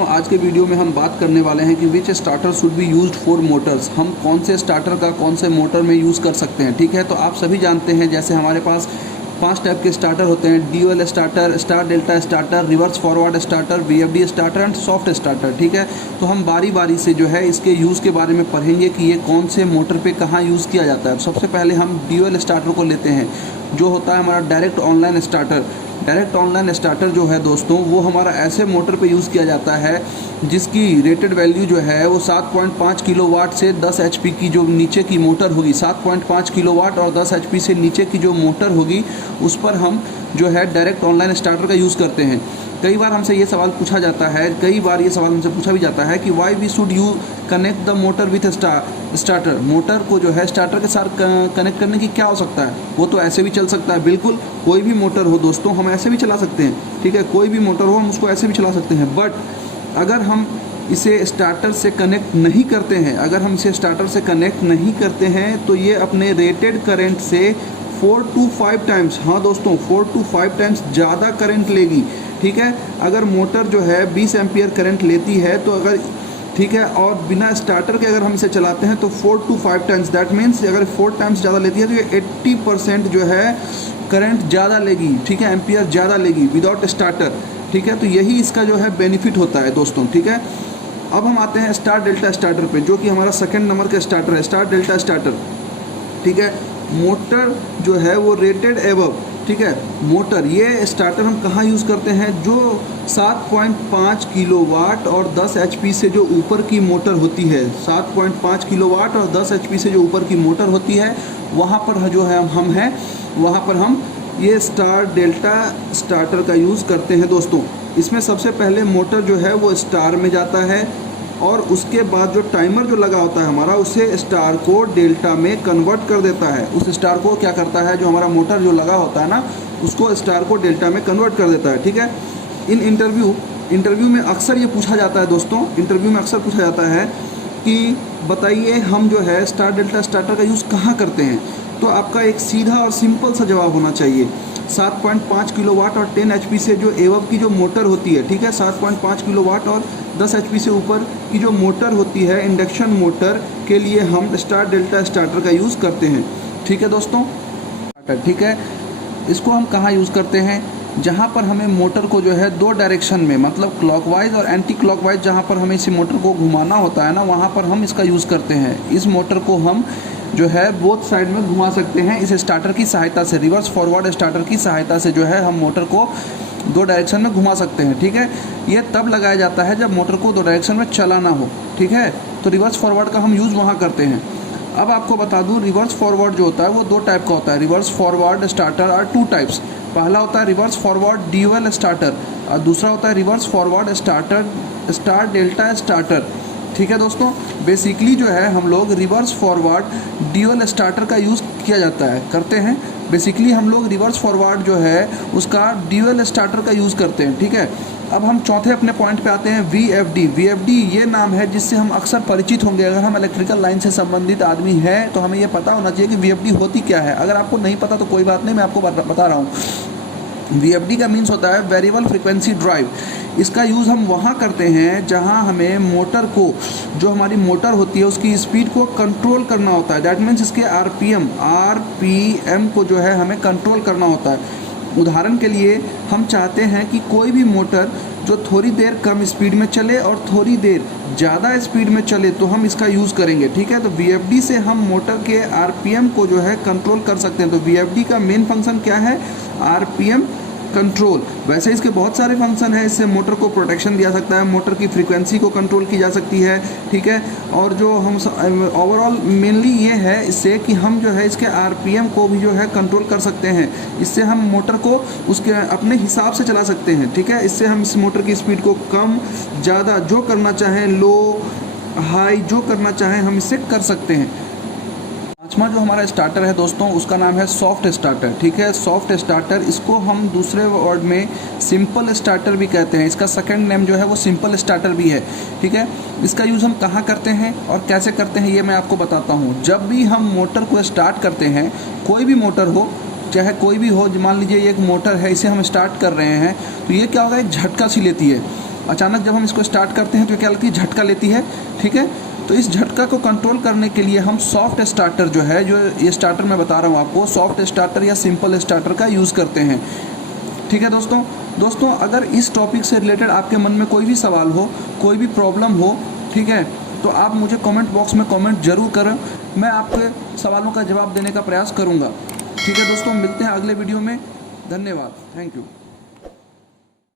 दोस्तों, आज के वीडियो में हम बात करने वाले हैं कि which starter should be used for motors. हम कौन से स्टार्टर का कौन से मोटर में यूज़ कर सकते हैं। ठीक है, तो आप सभी जानते हैं जैसे हमारे पास 5 टाइप के स्टार्टर होते हैं, dual starter, star delta starter, reverse forward starter, VFD starter and soft starter. ठीक है, तो हम बारी बारी से जो है इसके यूज़ के बारे में पढ़ेंगे कि ये कौन से मोटर पे कहाँ यूज़ किया जाता है। सबसे पहले हम ड्यूअल स्टार्टर को लेते हैं, जो होता है हमारा direct online starter. Direct online starter जो है दोस्तों, वो हमारा ऐसे मोटर पे यूज़ किया जाता है जिसकी रेटेड वैल्यू जो है वो 7.5 किलोवाट से 10 एचपी की जो नीचे की मोटर होगी, 7.5 किलोवाट और 10 एचपी से नीचे की जो मोटर होगी उस पर हम जो है डायरेक्ट ऑनलाइन स्टार्टर का यूज़ करते हैं। कई बार हमसे ये सवाल पूछा जाता है, कई बार ये सवाल हमसे पूछा भी जाता है कि why we should you connect the motor with starter. Motor को जो है स्टार्टर के साथ कनेक्ट करने की क्या आवश्यकता है, वो तो ऐसे भी चल सकता है। बिल्कुल, कोई भी मोटर हो दोस्तों हम ऐसे भी चला सकते हैं। ठीक है, कोई भी मोटर हो हम उसको ऐसे भी चला सकते हैं। बट अगर हम इसे स्टार्टर से कनेक्ट नहीं करते हैं, अगर हम इसे स्टार्टर से कनेक्ट नहीं करते हैं तो ये अपने रेटेड करंट से 4 to 5 टाइम्स, हाँ दोस्तों 4 to 5 टाइम्स ज़्यादा करंट लेगी। ठीक है, अगर मोटर जो है 20 एम्पियर करंट लेती है तो अगर ठीक है, और बिना स्टार्टर के अगर हम इसे चलाते हैं तो 4 to 5 टाइम्स, दैट मीन्स अगर 4 टाइम्स ज़्यादा लेती है तो ये 80% जो है करंट ज़्यादा लेगी। ठीक है, एम्पियर ज़्यादा लेगी विदाउट स्टार्टर। ठीक है, तो यही इसका जो है बेनिफिट होता है दोस्तों। ठीक है, अब हम आते हैं स्टार डेल्टा स्टार्टर पे, जो कि हमारा सेकंड नंबर का स्टार्टर है, स्टार डेल्टा स्टार्टर। ठीक है, मोटर जो है वो रेटेड एबव, ठीक है, मोटर ये स्टार्टर हम कहाँ यूज़ करते हैं, जो 7.5 किलोवाट और 10 एचपी से जो ऊपर की मोटर होती है, 7.5 किलोवाट और 10 एचपी से जो ऊपर की मोटर होती है, वहाँ पर जो है हम हैं, वहाँ पर हम ये स्टार डेल्टा स्टार्टर का यूज़ करते हैं दोस्तों। इसमें सबसे पहले मोटर जो है वो स्टार में जाता है और उसके बाद जो टाइमर जो लगा होता है हमारा, उसे स्टार को डेल्टा में कन्वर्ट कर देता है। उस स्टार को क्या करता है, जो हमारा मोटर जो लगा होता है ना, उसको स्टार को डेल्टा में कन्वर्ट कर देता है। ठीक है, इन इंटरव्यू में अक्सर ये पूछा जाता है दोस्तों, इंटरव्यू में अक्सर पूछा जाता है कि बताइए हम जो है स्टार डेल्टा स्टार्टर का यूज़ कहाँ करते हैं। तो आपका एक सीधा और सिंपल सा जवाब होना चाहिए, 7.5 किलोवाट और 10 एचपी से जो एवब की जो मोटर होती है, ठीक है, 7.5 किलोवाट और 10 एचपी से ऊपर की जो मोटर होती है इंडक्शन मोटर के लिए हम स्टार डेल्टा स्टार्टर का यूज़ करते हैं। ठीक है दोस्तों, ठीक है, इसको हम कहाँ यूज़ करते हैं, जहाँ पर हमें मोटर को जो है 2 डायरेक्शन में, मतलब क्लॉकवाइज और एंटी क्लॉकवाइज, जहाँ पर हमें इसी मोटर को घुमाना होता है ना, वहाँ पर हम इसका यूज़ करते हैं। इस मोटर को हम जो है बोथ साइड में घुमा सकते हैं इस स्टार्टर की सहायता से, रिवर्स फॉरवर्ड स्टार्टर की सहायता से जो है हम मोटर को 2 डायरेक्शन में घुमा सकते हैं। ठीक है, ये तब लगाया जाता है जब मोटर को 2 डायरेक्शन में चलाना हो। ठीक है, तो रिवर्स फॉरवर्ड का हम यूज़ वहाँ करते हैं। अब आपको बता दूँ, रिवर्स फॉरवर्ड जो होता है वो 2 टाइप का होता है। Reverse forward starter are 2 types. पहला होता है रिवर्स फॉरवर्ड ड्यूअल स्टार्टर और दूसरा होता है reverse forward starter star delta starter. ठीक है दोस्तों, बेसिकली जो है हम लोग रिवर्स फॉरवर्ड ड्यूअल स्टार्टर का यूज़ किया जाता है, करते हैं। बेसिकली हम लोग रिवर्स फॉरवर्ड जो है उसका ड्यूअल स्टार्टर का यूज़ करते हैं। ठीक है, अब हम चौथे अपने पॉइंट पे आते हैं, वीएफडी। वीएफडी ये नाम है जिससे हम अक्सर परिचित होंगे। अगर हम इलेक्ट्रिकल लाइन से संबंधित आदमी हैं तो हमें ये पता होना चाहिए कि वीएफडी होती क्या है। अगर आपको नहीं पता तो कोई बात नहीं, मैं आपको बता रहा हूँ। वीएफडी का मीन्स होता है वेरिएबल फ्रीक्वेंसी ड्राइव। इसका यूज़ हम वहाँ करते हैं जहाँ हमें मोटर को, जो हमारी मोटर होती है उसकी स्पीड को कंट्रोल करना होता है। दैट मीन्स इसके आरपीएम को जो है हमें कंट्रोल करना होता है। उदाहरण के लिए हम चाहते हैं कि कोई भी मोटर जो थोड़ी देर कम स्पीड में चले और थोड़ी देर ज़्यादा स्पीड में चले तो हम इसका यूज़ करेंगे। ठीक है, तो वीएफडी से हम मोटर के आरपीएम को जो है कंट्रोल कर सकते हैं। तो वीएफडी का मेन फंक्शन क्या है, आरपीएम कंट्रोल। वैसे इसके बहुत सारे फंक्शन है, इससे मोटर को प्रोटेक्शन दिया सकता है, मोटर की फ्रीक्वेंसी को कंट्रोल की जा सकती है। ठीक है, और जो हम ओवरऑल मेनली ये है इससे कि हम जो है इसके आरपीएम को भी जो है कंट्रोल कर सकते हैं। इससे हम मोटर को उसके अपने हिसाब से चला सकते हैं। ठीक है, इससे हम इस मोटर की स्पीड को कम ज़्यादा जो करना चाहें, लो हाई जो करना चाहें हम इससे कर सकते हैं। पाँचवा जो हमारा स्टार्टर है दोस्तों, उसका नाम है सॉफ्ट स्टार्टर। ठीक है, सॉफ्ट स्टार्टर, इसको हम दूसरे वर्ड में सिंपल स्टार्टर भी कहते हैं। इसका सेकंड नेम जो है वो सिंपल स्टार्टर भी है। ठीक है, इसका यूज़ हम कहाँ करते हैं और कैसे करते हैं ये मैं आपको बताता हूँ। जब भी हम मोटर को स्टार्ट करते हैं, कोई भी मोटर हो, चाहे कोई भी हो, मान लीजिए ये एक मोटर है, इसे हम स्टार्ट कर रहे हैं तो ये क्या होगा, एक झटका सी लेती है। अचानक जब हम इसको स्टार्ट करते हैं तो क्या लगती है, झटका लेती है, ठीक है। तो इस झटका को कंट्रोल करने के लिए हम सॉफ्ट स्टार्टर जो है, जो ये स्टार्टर मैं बता रहा हूँ आपको, सॉफ्ट स्टार्टर या सिंपल स्टार्टर का यूज़ करते हैं, ठीक है दोस्तों। अगर इस टॉपिक से रिलेटेड आपके मन में कोई भी सवाल हो, कोई भी प्रॉब्लम हो, ठीक है, तो आप मुझे कमेंट बॉक्स में कमेंट जरूर करें, मैं आपके सवालों का जवाब देने का प्रयास करूँगा, ठीक है दोस्तों। मिलते हैं अगले वीडियो में, धन्यवाद, थैंक यू।